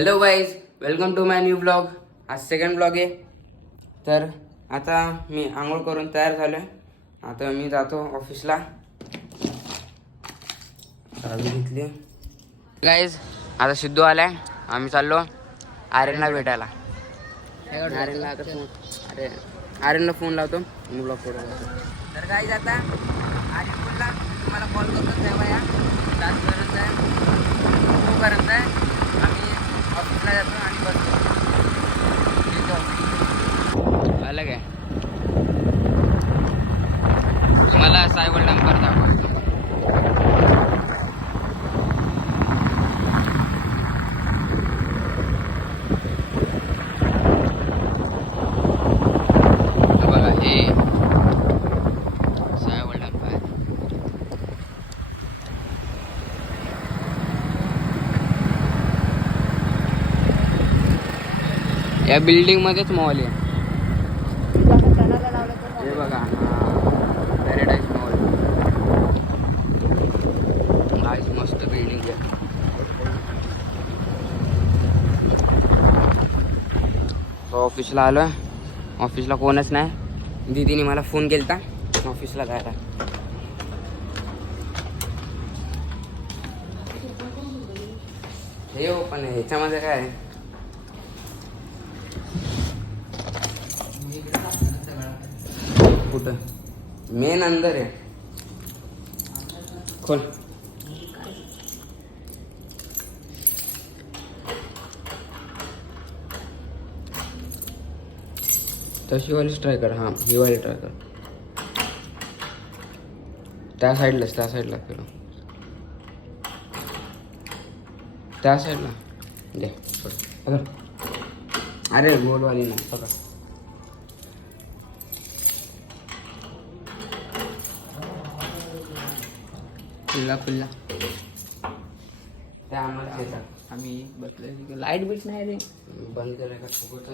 Hello guys, welcome to my new blog. आज second blog आहे. तर आता मी आंघोळ करून तयार झालो आहे. आता मी जातो ऑफिसला. चावी घेतली. गाईज आता सिद्धू आलाय. आम्ही चाललो आर्यनला भेटायला. आर्यनला आता आर्यनला फोन लावतो. मी ब्लॉग करू. तर गाईज आता आर्यन बोलला तुम्हाला कॉल करतो तेव्हा या तासपर्यंत आहे पर्यंत आहे. आम्ही ऑफिसला जातो आणि बसतो. अलग आहे. मला सायबर डंपर दाखव. बघा हे सायबर डंपर आहे. या बिल्डिंग मध्येच मॉल आहे. हे बघा पॅराडाईज मॉल. आज मस्त बिल्डिंग आहे. ऑफिसला आलो. ऑफिसला कोणच नाही. दीदीने मला फोन केलता ऑफिसला जायला. हे हो पण ह्याच्यामध्ये काय आहे. कुठं मेन अंदर आहे. खोल. तशी वालीच ट्राय कर. हां ही वाली ट्राय कर. त्या साईडला फिरू. त्या साईडला दे थोडं. अरे गोलवाली नाही बघा. खुल्ला त्या आम्हाला देतात. आम्ही बसले. लाईट बीट नाही रे. बंद करायला फुकट.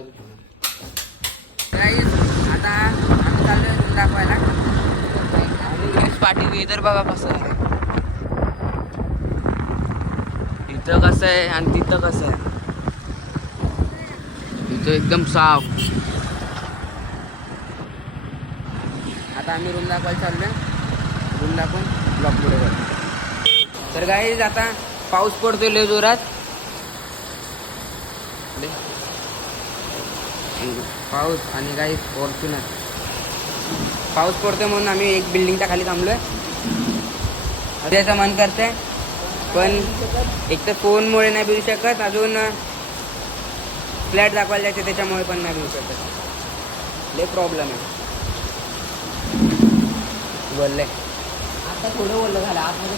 आता आम्ही चाललोय रूम दाखवायला. आणि पाठी वेदर बघा कसं आहे. इथं कसं आहे आणि तिथं कसं आहे. इथं एकदम साफ. आता आम्ही रूम दाखवायला चाललोय. रूम दाखवून ब्लॉग पुढे करतो. तर गाईज आता पाऊस पडतोय लय जोरात. पाऊस आणि गाईज फॉर्च्युनर. पाऊस पडतोय म्हणून आम्ही एक बिल्डिंगच्या खाली थांबलोय. त्याचं मन करतंय पण एक तर फोनमुळे नाही भेटू शकत. अजून फ्लॅट दाखवायला जायचं त्याच्यामुळे पण नाही भेटू शकत. लय प्रॉब्लेम आहे. बोलले आता थोडं बोललं झालं. आतमध्ये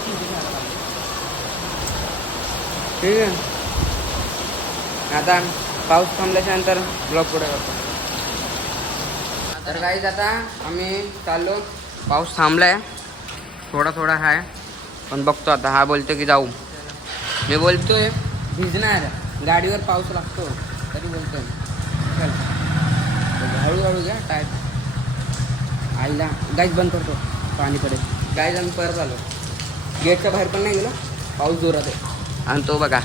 ठीक आहे. आता पाऊस थांबल्याच्या नंतर ब्लॉग पुढे करतो. तर गाईज आता आम्ही चाललो. पाऊस थांबलाय. थोडा आहे पण बघतो आता. हा बोलतो की जाऊ. मी बोलतोय भिजणार. गाडीवर पाऊस लागतो तरी बोलतोय चल. हळूहळू घ्या टायर. आईला गाईज बंद करतो. पाणी पडेल. गाईज आम्ही परत आलो. गेटच्या बाहेर पण नाही गेलो. पाऊस जोरात आहे. आणि तो बघा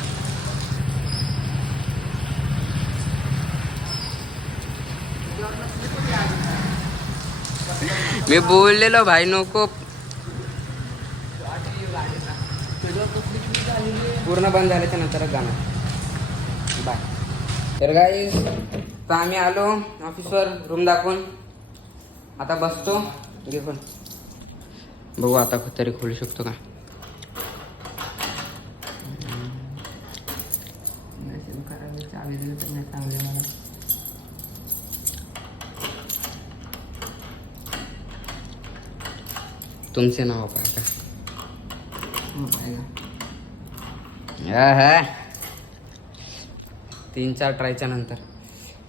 मी बोललेलो भाई नको. पूर्ण बंद झाल्याच्या नंतरच जाणार. बाय. तर गाईस तर आम्ही आलो ऑफिसवर रूम दाखवून. आता बसतो घेऊन. बघू आता तरी खोलू शकतो का. चावी दिली तर नाही चांगले मला. तुमचे नाव काय का. हा 3-4 ट्रायच्या नंतर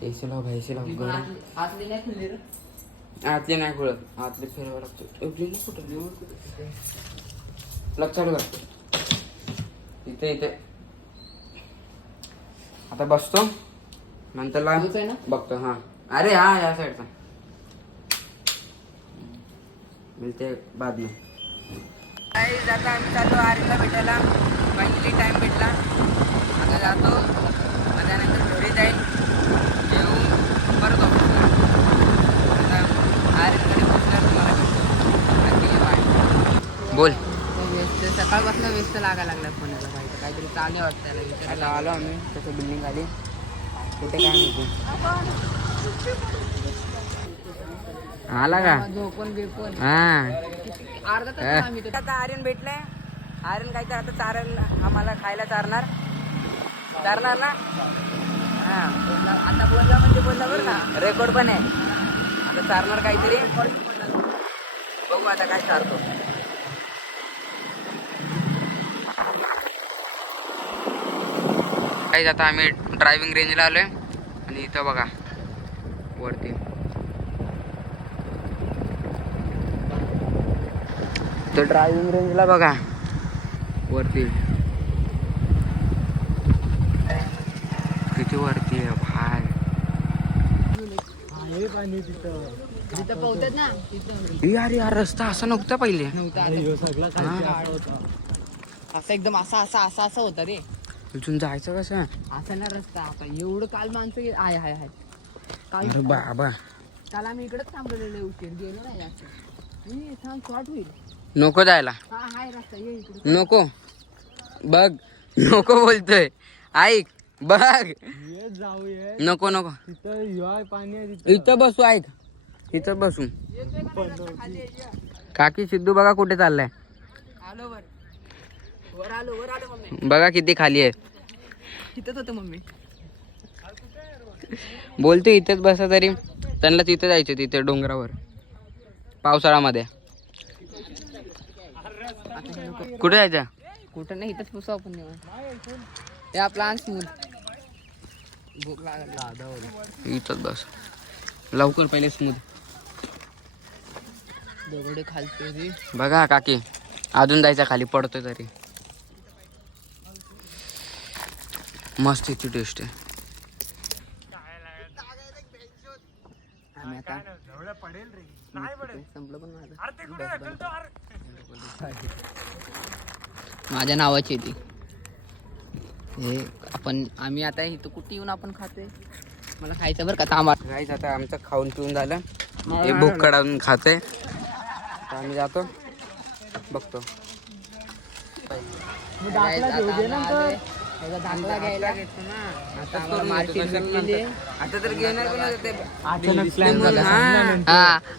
एसी लाव भाईशी लाव. आतली नाही खुलत. आतली फिरवा लागतो. कुठं लक्षात का. इथे आता बसतो नंतरला बघतो. हां अरे हा या साईडचा मिळते बाद में. आता आम्ही चाललो आर्यनला भेटायला. फायनली टाइम भेटला. आता जातो त्यानंतर घरी जाईल, येऊन परत ऑफिसला. आता आर्यनकडे पोचल्यावर तुम्हाला बाय. बोल. सकाळपासून व्यस्त लागायला लागला फोनला, काहीतरी चालू वाटतं. आता आलो आम्ही तसं बिल्डिंग आली कुठे काय माहिती. आला का झोपून बिपून हा. अर्धा तास आम्ही आता आर्यन भेटलाय. आर्यन काय तर आता चारायला आम्हाला खायला चारणार ना. हा आता बोलला म्हणजे बोलला बरं ना. रेकॉर्ड पण आहे. आता चारणार काहीतरी, बघू आता काय चारतो. काही आता आम्ही ड्रायव्हिंग रेंजला आलोय आणि इथं बघा वरती तर ड्रायव्हिंग रेंजला बघा वरती किती वरती आहे भाई. तिथं पोहतात ना तिथं. यार रस्ता असा नव्हता पहिले. असं एकदम असा होता रे. इथून जायचं कसं. असा ना रस्ता. आता एवढं काल माणसं आहे काल. अरे बाबा काल आम्ही इकडेच थांबलेलो, उशीर गेलो नाही जास्त. थांब शॉर्ट होईल. नको जायला. हा हाय रस्ता, ये इकडे. नको बघ, नको बोलतोय, ऐक बघ. नको इथं बसू, ऐक इथं बसू. काकी सिद्धू बघा कुठे चाललाय. आलो वर आलो मम्मी. बघा किती खाली आहे. तिथंच होतं मम्मी. बोलतो इथेच बसा, तरी त्यांना तिथे जायचं, तिथे डोंगरावर पावसाळ्यामध्ये. कुठे जायचं. कुठं नाही, इथंच पुसू आपण. हे आपला स्मूथ. भूक लागली. इथंच बस लवकर, पहिले स्मूथ. दगडे खालते रे. बघा काकी अजून जायचं खाली, पडतोय तरी. मस्त याची टेस्ट आहे. आम्ही आता संपलं पण माझ्या नावाची ती. हे आम्ही आता इथं कुठे येऊन आपण खातोय. मला खायचं बरं का तांबा. गाईज आता आमचं खाऊन पिऊन झालं, हे भूक काढून खाते. आम्ही जातो, बघतो. दाखला घ्यायला घेतो ना. आता तर घेणार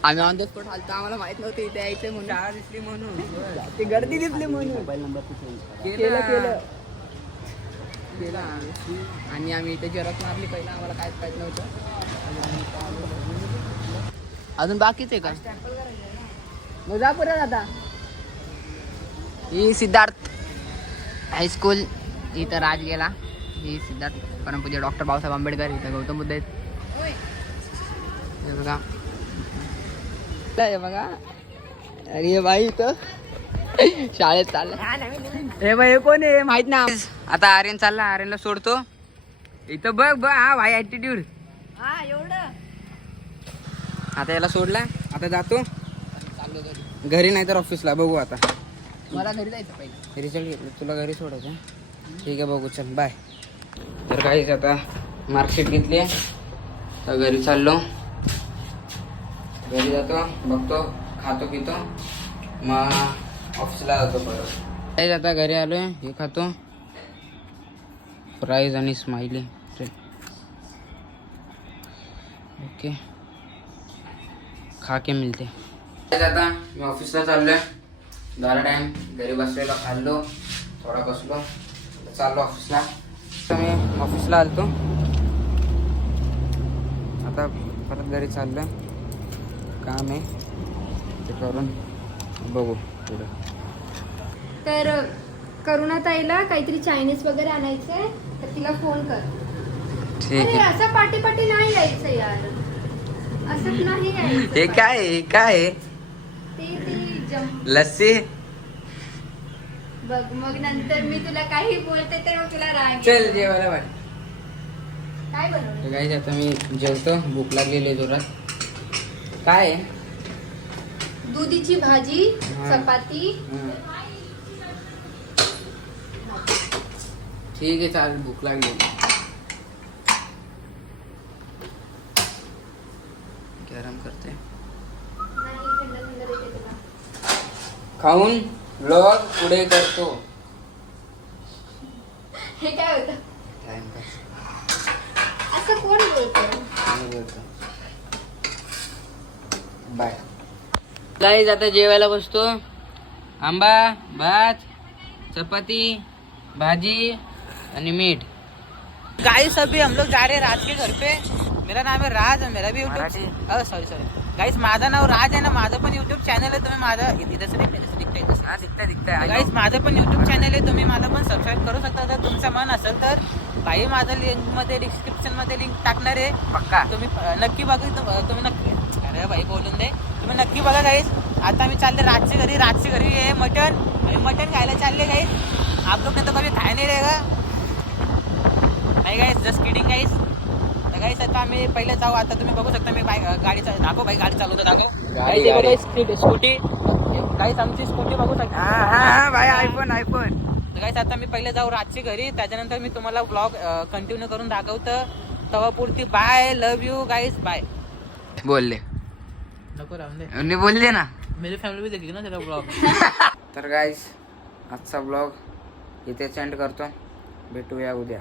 आम्ही ऑन द स्पॉट आलतो. आम्हाला माहित नव्हतं इथे यायचं म्हणून. शाळा दिसली म्हणून, ती गर्दी दिसली म्हणून मोबाईल नंबर केलं. आणि आम्ही इथे झेरॉक्स मारली पहिला. आम्हाला काहीच माहित नव्हतं. अजून बाकीच आहे का. मग जा परत. आता ही सिद्धार्थ हायस्कूल इथं राजगेला. ही सिद्धार्थ परमपूज्य डॉक्टर बाबासाहेब आंबेडकर. इथं गौतम बुद्ध आहेत. हे बघा, हे बघा. अरे बाई इथं शाळेत चाललं. हे बाई हे कोण आहे माहित ना. आता आर्यन चालला, आर्यनला सोडतो. इथं बघ हा भाई ऍटिट्यूड. हा एवढं. आता याला सोडला, आता जातो घरी, नाही तर ऑफिसला. बघू आता. मला घरी जायचं पहिले. रिझल्ट घेतलं, तुला घरी सोडायचं. ठीक आहे, बघू चल बाय. तर काहीच आता मार्कशीट घेतली आहे, तर घरी चाललो. घरी जातो, बघतो, खातो पितो, मग ऑफिसला जातो परत. काहीच आता घरी आलोय, हे खातो, प्राईज आणि स्माइली. ओके, खा के मिळते. आता मी ऑफिसला चाललोय. झाला टाइम, घरी बसलेलो, खाल्लो, थोडा बसलो, चाललो ऑफिसला. तर मी ऑफिसला आलतो, आता परत घरी चाललोय. काम आहे ते करून बघू पुढे. तर करुणाताईला काहीतरी चायनीज वगैरे आणायचंय, तर तिला फोन कर. ठीक अरे आहे. असं पाठी पाठी नाही यायचं यार, असं नाही यायचं. हे काय आहे? काय आहे? ती लस्सी. बघ, मग नंतर मी तुला काही बोलते तेव्हा तुला राग येतो. चल जेवायला बाय. काय बनवलं? गाईज आता मी जेवतो, भूक लागलेली आहे जोरात. काय आहे? दुधीची भाजी, हा. चपाती. ठीक आहे, चालेल, भूक लागली. बंद करते. नाही, थंड थंड देते तुला. खाऊन ब्लॉग पुढे करतो. हे काय होतं? टाइमपास असं कोण बोलतं? Bye guys. आता जेवायला बसतो. आंबा, भात, चपाती, भाजी आणि मीठ. गाइस अभी हम लोग जा रहे हैं राज के घर पे. मेरा नाम है राज और मेरा भी यूट्यूब सॉरी गाइस माझं नाव राज आहे ना. माझं पण यूट्यूब चॅनल आहे. तुम्ही माझं इथं दिखतंय गाइस. माझं पण यूट्यूब चॅनल आहे. तुम्ही मला पण सबस्क्राईब करू शकता जर तुमचं मन असेल तर. भाई माझं लिंक मध्ये डिस्क्रिप्शन मध्ये लिंक टाकणार आहे. पक्का तुम्ही नक्की बघा. तुम्ही नक्की अरे भाई बोलून दे. तुम्ही नक्की बघा गाइस. आता आम्ही चालले राजच्या घरी आहे मटन. आम्ही मटन खायला चालले गाइस. आप लोग ने तो कभी खाया नहीं रहेगा. नाही गाइस, जस्ट किडिंग गाइस. तर गाइस आता आम्ही पहिले जाऊ. आता तुम्ही बघू शकता मी गाडी दाखव भाई. गाडी चालवतो दाखव. Scooty guys. आमची स्कूटी बघू शकता भाई. आयफोन. तर गाइस आता मी पहिले जाऊ राजची घरी. त्याच्यानंतर मी तुम्हाला ब्लॉग कंटिन्यू करून दाखवतो. तवापुरती bye. Love you guys. Bye. बोलले नको राहून दे. उन्हें बोलले ना. मेरी फॅमिली भी देखी ना तेरा ब्लॉग. तर गाईस आजचा ब्लॉग इथे सेंड करतो. भेटूया उद्या.